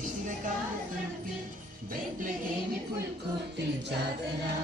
శిశిరకాల కుంటి బెట్లకేమి పుల్కొట్టి జాతరా.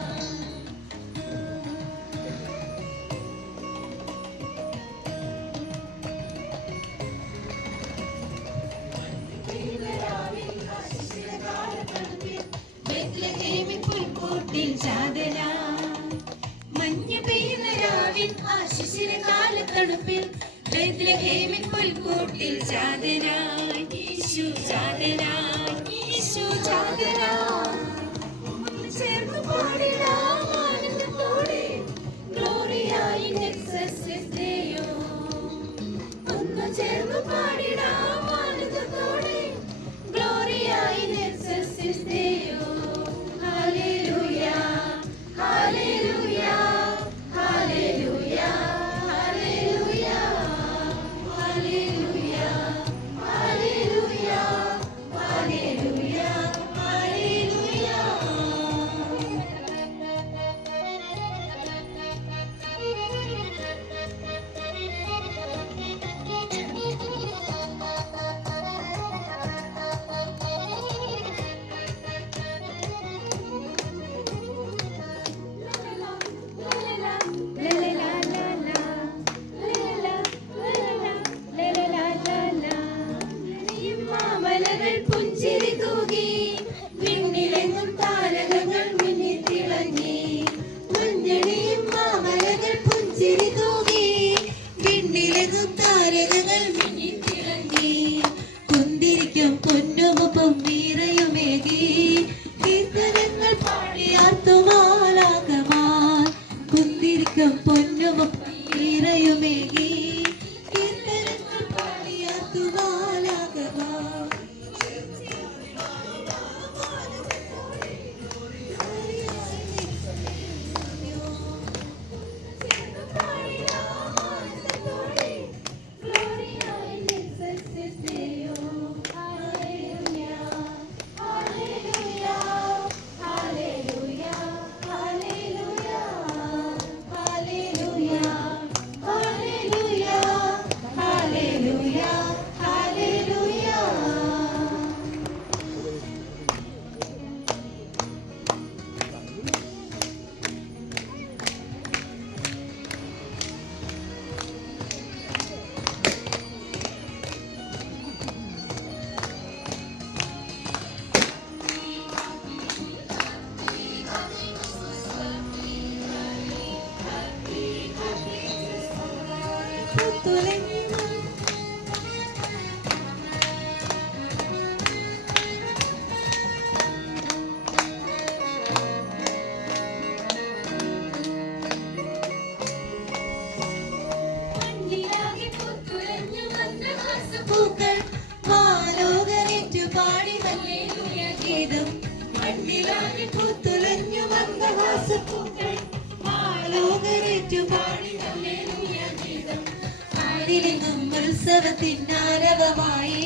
ഉത്സവത്തിനാരവമായി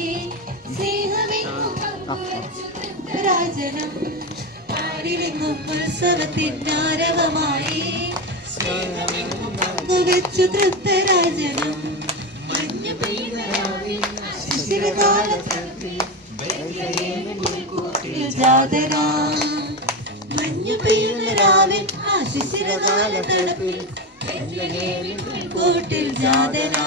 രാജനം. ആരിലെങ്ങും ഉത്സവത്തിനാരവമായി പങ്കുവച്ചു തൃപ്തരാജനം. മഞ്ഞു പെയ്യുന്ന രാവിൽ ആ ശിശിരകാല തണുപ്പിൽ കൂട്ടിൽ ജാതനാ.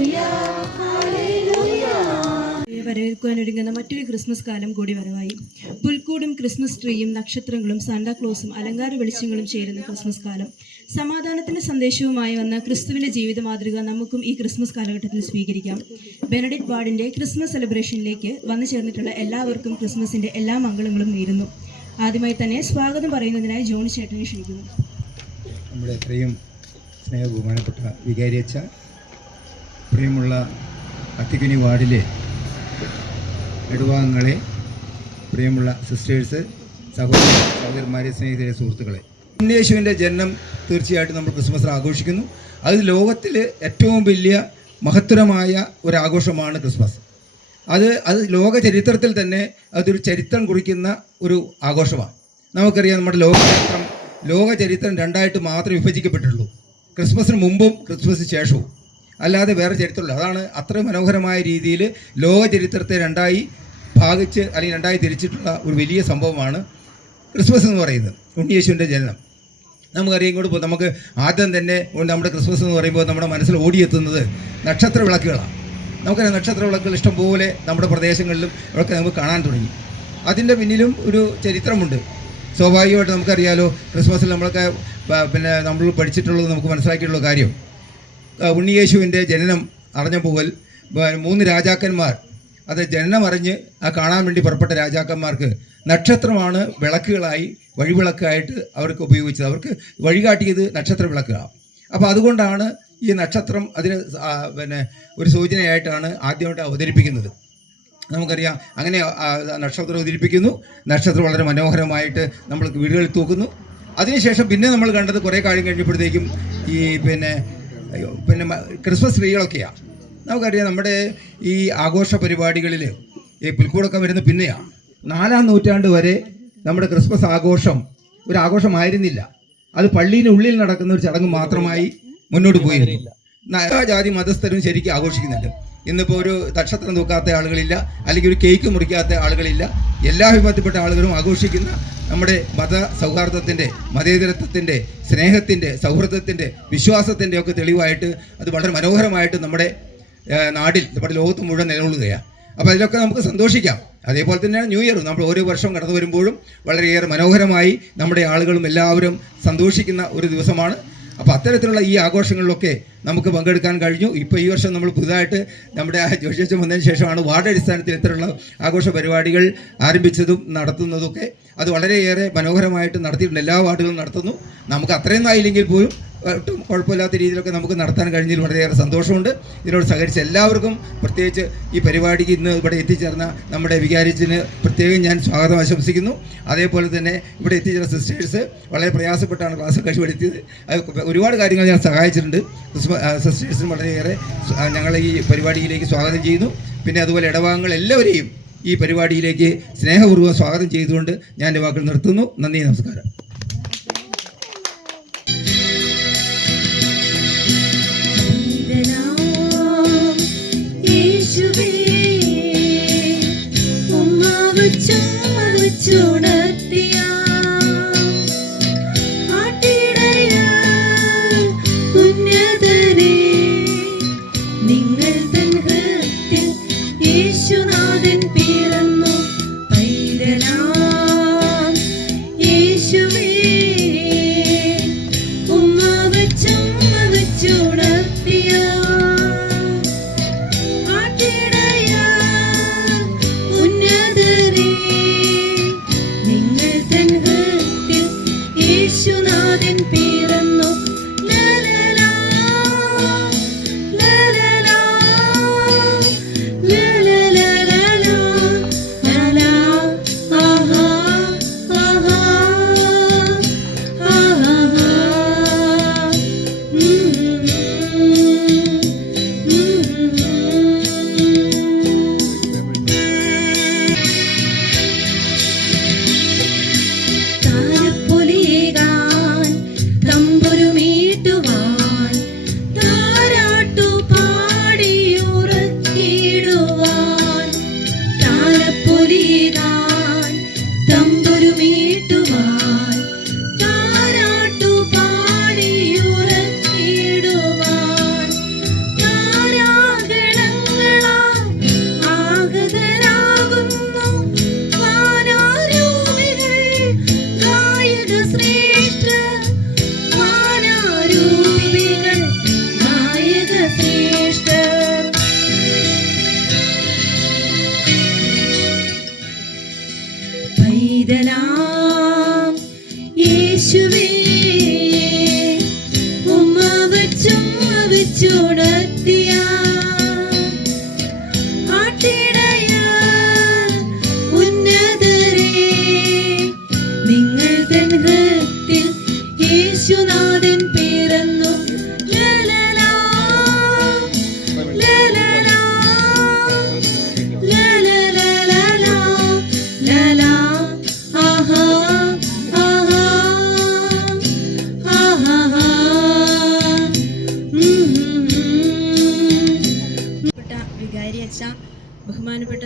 വരവേൽക്കുവാനൊരുങ്ങുന്ന മറ്റൊരു ക്രിസ്മസ് കാലം കൂടി വരവായി. പുൽക്കൂടും ക്രിസ്മസ് ട്രീയും നക്ഷത്രങ്ങളും സാന്താക്ലോസും അലങ്കാര വെളിച്ചങ്ങളും ചേരുന്ന ക്രിസ്മസ് കാലം. സമാധാനത്തിന്റെ സന്ദേശവുമായി വന്ന ക്രിസ്തുവിന്റെ ജീവിത മാതൃക നമുക്കും ഈ ക്രിസ്മസ് കാലഘട്ടത്തിൽ സ്വീകരിക്കാം. ബെനഡിറ്റ് വാർഡിന്റെ ക്രിസ്മസ് സെലിബ്രേഷനിലേക്ക് വന്നു ചേർന്നിട്ടുള്ള എല്ലാവർക്കും ക്രിസ്മസിന്റെ എല്ലാ മംഗളങ്ങളും നേരുന്നു. ആദ്യമായി തന്നെ സ്വാഗതം പറയുന്നതിനായി ജോണി ചേട്ടനെ ക്ഷണിക്കുന്നു. നമ്മുടെ ഇത്രയും സ്നേഹ ബഹുമാനപ്പെട്ട വികാരിയച്ച പ്രിയമുള്ള അത്തിക്കനി വാർഡിലെ നെടുവാങ്ങളെ പ്രിയമുള്ള സിസ്റ്റേഴ്സ് സഹോദര സഹോദരന്മാരെ സ്നേഹിതരെ സുഹൃത്തുക്കളെ. ഉണ്ണിയേശുവിന്റെ ജനനം തീർച്ചയായിട്ടും നമ്മൾ ക്രിസ്മസ് ആഘോഷിക്കുന്നു. അത് ലോകത്തിൽ ഏറ്റവും വലിയ മഹത്തരമായ ഒരാഘോഷമാണ് ക്രിസ്മസ്. അത് അത് ലോക ചരിത്രത്തിൽ തന്നെ അതൊരു ചരിത്രം കുറിക്കുന്ന ഒരു ആഘോഷമാണ്. നമുക്കറിയാം നമ്മുടെ ലോക ചരിത്രം ലോക ചരിത്രം രണ്ടായിട്ട് മാത്രമേ വിഭജിക്കപ്പെട്ടിട്ടുള്ളൂ. ക്രിസ്മസിന് മുമ്പും ക്രിസ്മസിന് ശേഷവും. അല്ലാതെ വേറെ ചരിത്രമില്ല. അതാണ് അത്ര മനോഹരമായ രീതിയിൽ ലോക ചരിത്രത്തെ രണ്ടായി ഭാഗിച്ച് അല്ലെങ്കിൽ രണ്ടായി തിരിച്ചിട്ടുള്ള ഒരു വലിയ സംഭവമാണ് ക്രിസ്മസ് എന്ന് പറയുന്നത് ഉണ്ണിയേശുവിന്റെ ജനനം. നമുക്കറിയാം ഇങ്ങോട്ട് പോ- നമുക്ക് ആദ്യം തന്നെ നമ്മുടെ ക്രിസ്മസ് എന്ന് പറയുമ്പോൾ നമ്മുടെ മനസ്സിൽ ഓടിയെത്തുന്നത് നക്ഷത്ര വിളക്കുകളാണ് നമുക്കറിയാം നക്ഷത്ര വിളക്കുകൾ ഇഷ്ടംപോലെ നമ്മുടെ പ്രദേശങ്ങളിലും ഒക്കെ നമുക്ക് കാണാൻ തുടങ്ങി. അതിന്റെ പിന്നിലും ഒരു ചരിത്രമുണ്ട്. സ്വാഭാവികമായിട്ട് നമുക്കറിയാലോ ക്രിസ്മസിൽ നമ്മളൊക്കെ പിന്നെ നമ്മൾ പഠിച്ചിട്ടുള്ളത് നമുക്ക് മനസ്സിലാക്കിയിട്ടുള്ള കാര്യം. ഉണ്ണിയേശുവിന്റെ ജനനം അറിഞ്ഞ പോകൽ മൂന്ന് രാജാക്കന്മാർ അത് ജനനമറിഞ്ഞ് ആ കാണാൻ വേണ്ടി പുറപ്പെട്ട രാജാക്കന്മാർക്ക് നക്ഷത്രമാണ് വിളക്കുകളായി വഴിവിളക്കായിട്ട് അവർക്ക് ഉപയോഗിച്ചത്. അവർക്ക് വഴികാട്ടിയത് നക്ഷത്ര വിളക്കുകളാണ് അപ്പോൾ അതുകൊണ്ടാണ് ഈ നക്ഷത്രം അതിന് പിന്നെ ഒരു സൂചനയായിട്ടാണ് ആദ്യമായിട്ട് അവതരിപ്പിക്കുന്നത്. നമുക്കറിയാം അങ്ങനെ നക്ഷത്രം അവതരിപ്പിക്കുന്നു. നക്ഷത്രം വളരെ മനോഹരമായിട്ട് നമ്മൾ വീടുകളിൽ തൂക്കുന്നു. അതിനുശേഷം പിന്നെ നമ്മൾ കണ്ടത് കുറേ കാര്യം കഴിഞ്ഞപ്പോഴത്തേക്കും ഈ പിന്നെ പിന്നെ ക്രിസ്മസ് ട്രീകളൊക്കെയാണ് നമുക്കറിയാം നമ്മുടെ ഈ ആഘോഷ പരിപാടികളിൽ ഈ പുൽക്കൂടൊക്കെ വരുന്ന പിന്നെയാണ് നാലാം നൂറ്റാണ്ട് വരെ നമ്മുടെ ക്രിസ്മസ് ആഘോഷം ഒരു ആഘോഷമായിരുന്നില്ല. അത് പള്ളിയിനുള്ളിൽ നടക്കുന്ന ഒരു ചടങ്ങ് മാത്രമായി മുന്നോട്ട് പോയിരുന്നു. എല്ലാ ജാതി മതസ്ഥരും ശരിക്കും ആഘോഷിക്കുന്നുണ്ട്. ഇന്നിപ്പോൾ ഒരു നക്ഷത്രം തൂക്കാത്ത ആളുകളില്ല അല്ലെങ്കിൽ ഒരു കേക്ക് മുറിക്കാത്ത ആളുകളില്ല. എല്ലാ വിഭാഗത്തിൽപ്പെട്ട ആളുകളും ആഘോഷിക്കുന്ന നമ്മുടെ മത സൗഹാർദ്ദത്തിന്റെ മതേതരത്വത്തിന്റെ സ്നേഹത്തിന്റെ സൗഹൃദത്തിന്റെ വിശ്വാസത്തിന്റെ ഒക്കെ തെളിവായിട്ട് അത് വളരെ മനോഹരമായിട്ട് നമ്മുടെ നാടിൽ നമ്മുടെ ലോകത്ത് മുഴുവൻ നിലകൊള്ളുകയാണ് അപ്പോൾ അതിലൊക്കെ നമുക്ക് സന്തോഷിക്കാം. അതേപോലെ തന്നെയാണ് ന്യൂ ഇയറും നമ്മൾ ഓരോ വർഷം കടന്നു വരുമ്പോഴും വളരെയേറെ മനോഹരമായി നമ്മുടെ ആളുകളും എല്ലാവരും സന്തോഷിക്കുന്ന ഒരു ദിവസമാണ്. അപ്പോൾ അത്തരത്തിലുള്ള ഈ ആഘോഷങ്ങളിലൊക്കെ നമുക്ക് പങ്കെടുക്കാൻ കഴിഞ്ഞു. ഇപ്പോൾ ഈ വർഷം നമ്മൾ പുതുതായിട്ട് നമ്മുടെ ജോഷിയച്ചൻ വന്നതിന് ശേഷമാണ് വാർഡ് അടിസ്ഥാനത്തിൽ ഇത്തരമുള്ള ആഘോഷ പരിപാടികൾ ആരംഭിച്ചതും നടത്തുന്നതൊക്കെ അത് വളരെയേറെ മനോഹരമായിട്ട് നടത്തിയിട്ടുണ്ട്. എല്ലാ വാർഡുകളും നടത്തുന്നു. നമുക്ക് അത്രയും ആയില്ലെങ്കിൽ പോലും ഒട്ടും കുഴപ്പമില്ലാത്ത രീതിയിലൊക്കെ നമുക്ക് നടത്താൻ കഴിഞ്ഞതിൽ വളരെയേറെ സന്തോഷമുണ്ട്. ഇതിനോട് സഹകരിച്ച എല്ലാവർക്കും പ്രത്യേകിച്ച് ഈ പരിപാടിക്ക് ഇന്ന് ഇവിടെ എത്തിച്ചേർന്ന നമ്മുടെ വികാരിച്ചിന് പ്രത്യേകം ഞാൻ സ്വാഗതം ആശംസിക്കുന്നു. അതേപോലെ തന്നെ ഇവിടെ എത്തിച്ചേർന്ന സിസ്റ്റേഴ്സ് വളരെ പ്രയാസപ്പെട്ടാണ് ക്ലാസ് കഴിവെടുത്തിയത് അത് ഒരുപാട് കാര്യങ്ങൾ ഞാൻ സഹായിച്ചിട്ടുണ്ട്. സിസ്റ്റേഴ്സിന് വളരെയേറെ ഞങ്ങൾ ഈ പരിപാടിയിലേക്ക് സ്വാഗതം ചെയ്യുന്നു. പിന്നെ അതുപോലെ ഇടവാങ്ങൾ എല്ലാവരെയും ഈ പരിപാടിയിലേക്ക് സ്നേഹപൂർവം സ്വാഗതം ചെയ്തുകൊണ്ട് ഞാൻ എന്റെ വാക്കുകൾ നിർത്തുന്നു. നന്ദി നമസ്കാരം.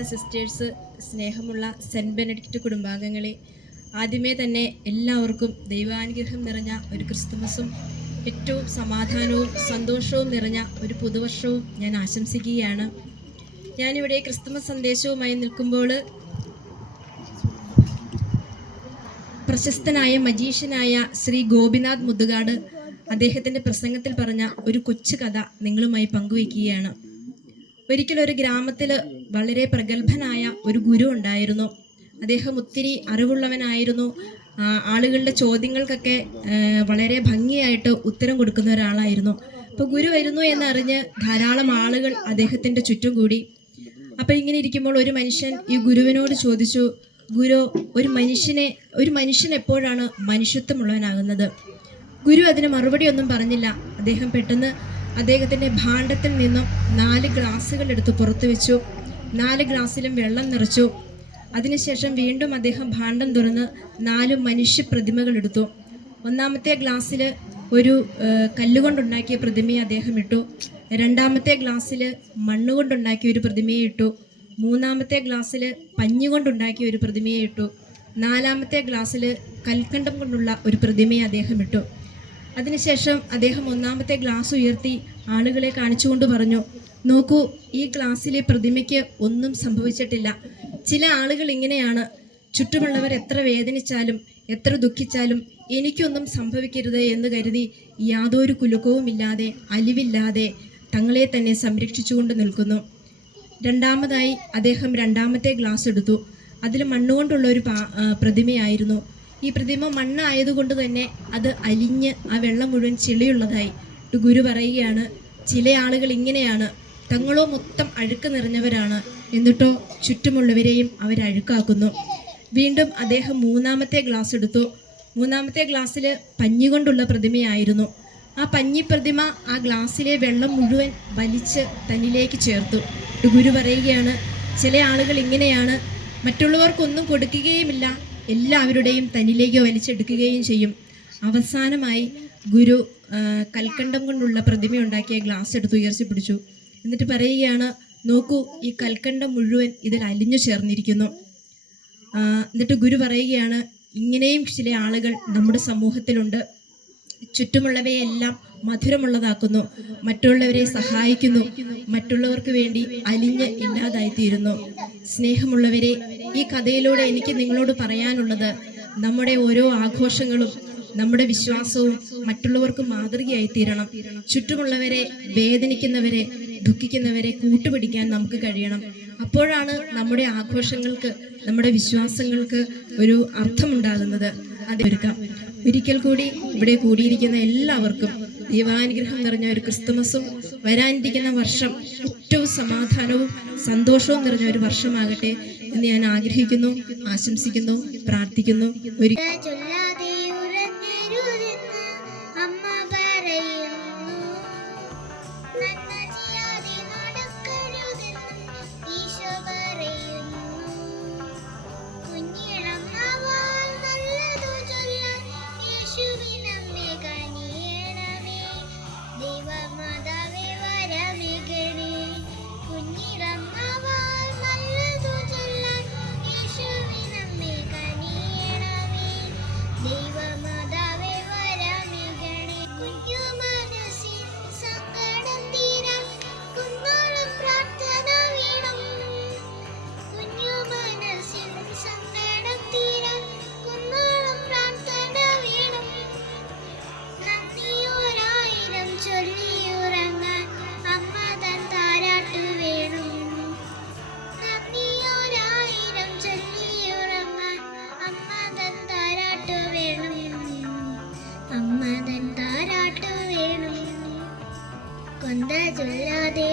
സിസ്റ്റേഴ്സ് സ്നേഹമുള്ള സെന്റ് ബെനഡിക്റ്റ് കുടുംബാംഗങ്ങളെ ആദ്യമേ തന്നെ എല്ലാവർക്കും ദൈവാനുഗ്രഹം നിറഞ്ഞ ഒരു ക്രിസ്തുമസും ഏറ്റവും സമാധാനവും സന്തോഷവും നിറഞ്ഞ ഒരു പുതുവർഷവും ഞാൻ ആശംസിക്കുകയാണ്. ഞാനിവിടെ ക്രിസ്തുമസ് സന്ദേശവുമായി നിൽക്കുമ്പോൾ പ്രശസ്തനായ മജീഷ്യനായ ശ്രീ ഗോപിനാഥ് മുതുകാട് അദ്ദേഹത്തിന്റെ പ്രസംഗത്തിൽ പറഞ്ഞ ഒരു കൊച്ചു കഥ നിങ്ങളുമായി പങ്കുവയ്ക്കുകയാണ്. ഒരിക്കലും ഒരു ഗ്രാമത്തിൽ വളരെ പ്രഗത്ഭനായ ഒരു ഗുരു ഉണ്ടായിരുന്നു. അദ്ദേഹം ഒത്തിരി അറിവുള്ളവനായിരുന്നു. ആളുകളുടെ ചോദ്യങ്ങൾക്കൊക്കെ വളരെ ഭംഗിയായിട്ട് ഉത്തരം കൊടുക്കുന്ന ഒരാളായിരുന്നു. അപ്പോൾ ഗുരു വരുന്നു എന്നറിഞ്ഞ് ധാരാളം ആളുകൾ അദ്ദേഹത്തിന്റെ ചുറ്റും കൂടി. അപ്പോൾ ഇങ്ങനെ ഇരിക്കുമ്പോൾ ഒരു മനുഷ്യൻ ഈ ഗുരുവിനോട് ചോദിച്ചു ഗുരു ഒരു മനുഷ്യനെ ഒരു മനുഷ്യൻ എപ്പോഴാണ് മനുഷ്യത്വമുള്ളവനാകുന്നത്? ഗുരു അതിന് മറുപടി ഒന്നും പറഞ്ഞില്ല. അദ്ദേഹം പെട്ടെന്ന് അദ്ദേഹത്തിന്റെ ഭാണ്ഡത്തിൽ നിന്നും നാല് ഗ്ലാസ്സുകൾ എടുത്ത് പുറത്തു വെച്ചു. നാല് ഗ്ലാസ്സിലും വെള്ളം നിറച്ചു. അതിനുശേഷം വീണ്ടും അദ്ദേഹം ഭാണ്ഡം തുറന്ന് നാല് മനുഷ്യ പ്രതിമകൾ എടുത്തു ഒന്നാമത്തെ ഗ്ലാസ്സിൽ ഒരു കല്ലുകൊണ്ടുണ്ടാക്കിയ പ്രതിമയെ അദ്ദേഹം ഇട്ടു. രണ്ടാമത്തെ ഗ്ലാസ്സിൽ മണ്ണുകൊണ്ടുണ്ടാക്കിയ ഒരു പ്രതിമയെ ഇട്ടു. മൂന്നാമത്തെ ഗ്ലാസ്സിൽ പഞ്ഞുകൊണ്ടുണ്ടാക്കിയ ഒരു പ്രതിമയെ ഇട്ടു. നാലാമത്തെ ഗ്ലാസ്സിൽ കൽക്കണ്ടം കൊണ്ടുള്ള ഒരു പ്രതിമയെ അദ്ദേഹം ഇട്ടു. അതിനുശേഷം അദ്ദേഹം ഒന്നാമത്തെ ഗ്ലാസ് ഉയർത്തി ആളുകളെ കാണിച്ചുകൊണ്ട് പറഞ്ഞു നോക്കൂ ഈ ഗ്ലാസ്സിലെ പ്രതിമയ്ക്ക് ഒന്നും സംഭവിച്ചിട്ടില്ല. ചില ആളുകൾ ഇങ്ങനെയാണ്. ചുറ്റുമുള്ളവർ എത്ര വേദനിച്ചാലും എത്ര ദുഃഖിച്ചാലും എനിക്കൊന്നും സംഭവിക്കരുത് എന്ന് കരുതി യാതൊരു കുലുക്കവുമില്ലാതെ അലിവില്ലാതെ തങ്ങളെ തന്നെ സംരക്ഷിച്ചുകൊണ്ട് നിൽക്കുന്നു. രണ്ടാമതായി അദ്ദേഹം രണ്ടാമത്തെ ഗ്ലാസ് എടുത്തു. അതിൽ മണ്ണുകൊണ്ടുള്ള ഒരു പ്രതിമയായിരുന്നു. ഈ പ്രതിമ മണ്ണായതുകൊണ്ട് തന്നെ അത് അലിഞ്ഞ് ആ വെള്ളം മുഴുവൻ ചെളിയുള്ളതായി ഗുരു പറയുകയാണ് ചില ആളുകൾ ഇങ്ങനെയാണ്. തങ്ങളോ മൊത്തം അഴുക്ക് നിറഞ്ഞവരാണ്. എന്നിട്ടോ ചുറ്റുമുള്ളവരെയും അവർ അഴുക്കാക്കുന്നു. വീണ്ടും അദ്ദേഹം മൂന്നാമത്തെ ഗ്ലാസ് എടുത്തു. മൂന്നാമത്തെ ഗ്ലാസ്സിൽ പഞ്ഞി കൊണ്ടുള്ള പ്രതിമയായിരുന്നു. ആ പഞ്ഞി പ്രതിമ ആ ഗ്ലാസ്സിലെ വെള്ളം മുഴുവൻ വലിച്ച് തന്നിലേക്ക് ചേർത്തു. ഗുരു പറയുകയാണ് ചില ആളുകൾ ഇങ്ങനെയാണ്. മറ്റുള്ളവർക്കൊന്നും കൊടുക്കുകയുമില്ല. എല്ലാവരുടെയും തന്നിലേക്ക് വലിച്ചെടുക്കുകയും ചെയ്യും. അവസാനമായി ഗുരു കൽക്കണ്ടം കൊണ്ടുള്ള പ്രതിമ ഉണ്ടാക്കിയ ഗ്ലാസ് എടുത്ത് ഉയർത്തി പിടിച്ചു. എന്നിട്ട് പറയുകയാണ് നോക്കൂ ഈ കൽക്കണ്ടം മുഴുവൻ ഇതിൽ അലിഞ്ഞു ചേർന്നിരിക്കുന്നു. എന്നിട്ട് ഗുരു പറയുകയാണ് ഇങ്ങനെയും ചില ആളുകൾ നമ്മുടെ സമൂഹത്തിലുണ്ട്. ചുറ്റുമുള്ളവയെല്ലാം മധുരമുള്ളതാക്കുന്നു. മറ്റുള്ളവരെ സഹായിക്കുന്നു. മറ്റുള്ളവർക്ക് വേണ്ടി അലിഞ്ഞ് ഇല്ലാതായിത്തീരുന്നു. സ്നേഹമുള്ളവരെ ഈ കഥയിലൂടെ എനിക്ക് നിങ്ങളോട് പറയാനുള്ളത് നമ്മുടെ ഓരോ ആഘോഷങ്ങളും നമ്മുടെ വിശ്വാസവും മറ്റുള്ളവർക്ക് മാതൃകയായി തീരണം ചുറ്റുമുള്ളവരെ വേദനിക്കുന്നവരെ ദുഃഖിക്കുന്നവരെ കൂട്ടുപിടിക്കാൻ നമുക്ക് കഴിയണം. അപ്പോഴാണ് നമ്മുടെ ആഘോഷങ്ങൾക്ക് നമ്മുടെ വിശ്വാസങ്ങൾക്ക് ഒരു അർത്ഥമുണ്ടാകുന്നത്. ഒരുക്കാം. ഒരിക്കൽ കൂടി ഇവിടെ കൂടിയിരിക്കുന്ന എല്ലാവർക്കും ദൈവാനുഗ്രഹം നിറഞ്ഞ ഒരു ക്രിസ്തുമസും വരാനിരിക്കുന്ന വർഷം ഏറ്റവും സമാധാനവും സന്തോഷവും നിറഞ്ഞ ഒരു വർഷമാകട്ടെ എന്ന് ഞാൻ ആഗ്രഹിക്കുന്നു ആശംസിക്കുന്നു പ്രാർത്ഥിക്കുന്നു. ഒരു ചൊല്ലാതെ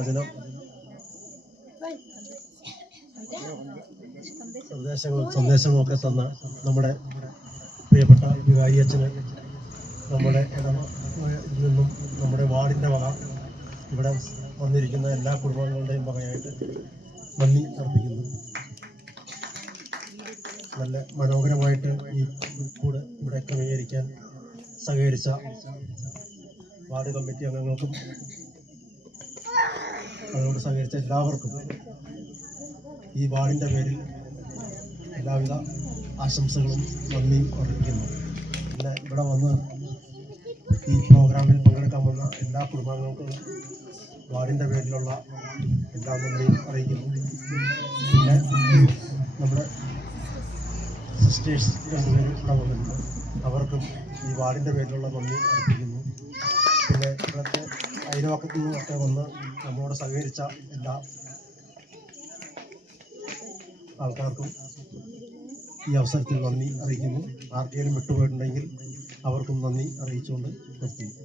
വചനം. സന്ദേശങ്ങളും സന്ദേശങ്ങളും ഒക്കെ തന്ന നമ്മുടെ പ്രിയപ്പെട്ട വികാരി അച്ഛന് നമ്മുടെ നിന്നും നമ്മുടെ വാർഡിന്റെ വക ഇവിടെ വന്നിരിക്കുന്ന എല്ലാ കുടുംബങ്ങളുടെയും വകയായിട്ട് നന്ദി അർപ്പിക്കുന്നു. നല്ല മനോഹരമായിട്ട് ഈ കൂടെ ഇവിടെ ക്രമീകരിക്കാൻ സഹകരിച്ച വാർഡ് കമ്മിറ്റി അംഗങ്ങൾക്കും അതിനോട് സഹകരിച്ച എല്ലാവർക്കും ഈ വാർഡിന്റെ പേരിൽ എല്ലാവിധ ആശംസകളും നന്ദിയും അർപ്പിക്കുന്നു. പിന്നെ ഇവിടെ വന്ന് ഈ പ്രോഗ്രാമിൽ പങ്കെടുക്കാൻ വന്ന എല്ലാ കുടുംബാംഗങ്ങൾക്കും വാർഡിന്റെ പേരിലുള്ള എല്ലാ നന്ദിയും അറിയിക്കുന്നു. പിന്നെ നമ്മുടെ സിസ്റ്റേഴ്സ് രണ്ടുപേരും ഇവിടെ വന്നിട്ടുണ്ട്. അവർക്കും ഈ വാർഡിന്റെ പേരിലുള്ള നന്ദി അർപ്പിക്കുന്നു. പിന്നെ ഇവിടുത്തെ അയൽവക്കത്തു നിന്നൊക്കെ വന്ന് നമ്മളോട് സഹകരിച്ച എല്ലാ ആൾക്കാർക്കും ഈ അവസരത്തിൽ നന്ദി അറിയിക്കുന്നു. ആർക്കെങ്കിലും വിട്ടുപോയിട്ടുണ്ടെങ്കിൽ അവർക്കും നന്ദി അറിയിച്ചുകൊണ്ട് നിർത്തുന്നു.